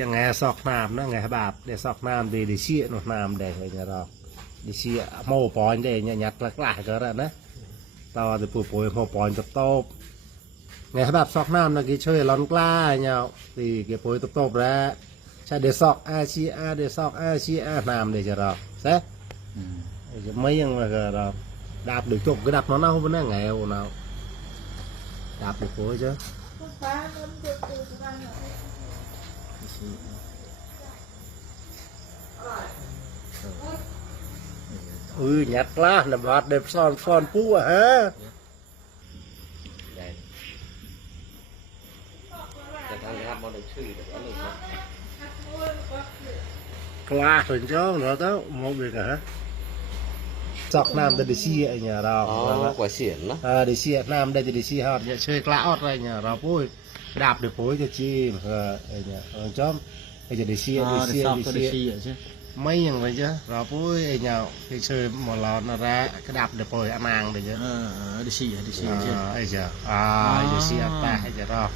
ยังไงสอกน้ำนะไงแบบเดี๋ยวสอกน้ำดีเชี่ยหนุนน้ำแดงอะไรเงี้ยเราดีเชี่ยโม่ปอนเดี๋ยวยัดหลายๆก็แล้วนะตอนจะปุ๋ยโม่ปอนจะโตบไงแบบสอกน้ำนะกี่ช่วยร้อนกล้าเนี่ยตีเกี่ยวปุ๋ยโตบแล้วใช่เดี๋ยวสอกอาชีอาเดี๋ยวสอกอาชีอาน้ำเดี๋ยวจะเราเซ่จะไม่ยังไงก็เราđạp được chụp cái đạp nó không có nghèo nào đạp được của chứ nhặt lá nằm vạt đẹp son son pú à hả qua rồi chứ nữa đó một việc hả sọc nam để xì ở nhàเราquả xiển đó để xì nam đây để xì hot chơi klã hot đây nhàเราปุ้ยđạp được phối cho chi ở nhà ở chóm bây giờ để xì mấyอย่างvậy chứเราปุ้ยở nhà thì chơi một lon nó ra cái đạp được phối ăn hàng đấy chứ để xì chứ ấy chứ giờ xì ta hay giờ đó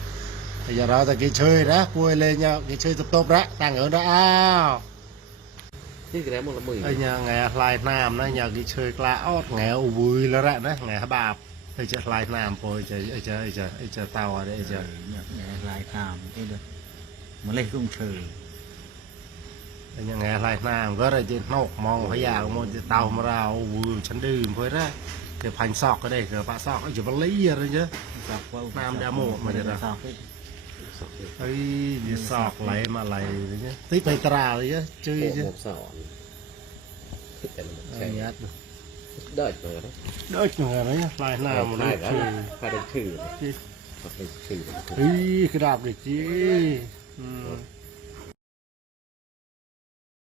bây giờ đó ta cái chơi đóปุ้ยlên nhau cái chơi top top đó tăng ở đó cái đấy một là 10 ไอ้เนี่ยไงลายน้ำนะอย่างที่เชยกล้าออดไงอุบุยแล้วแหละนะไงบาปไอ้จะลายน้ำโปรยจะเตาอะไรไอ้จะลายน้ำcái được mà lấy cũng chơi ไอ้เนี่ยไงลายน้ำก็อะไรจะนกมองพยามันจะเตามาเราอุบุยฉันดื่มเพื่อได้เดี๋ยวพันซอกก็ได้เดี๋ยวปะซอกไอ้จะมาลี้อะไรเยอะน้ำดำหมดมาจะได้ไอ้เดี๋ยวซอกไหลมาไหลอะไรเงี้ยตีไปตราเลยเยอะchơi chứ đợi rồi đấy đợi người đấy lại nào mà phải được thử cái đạp được chứ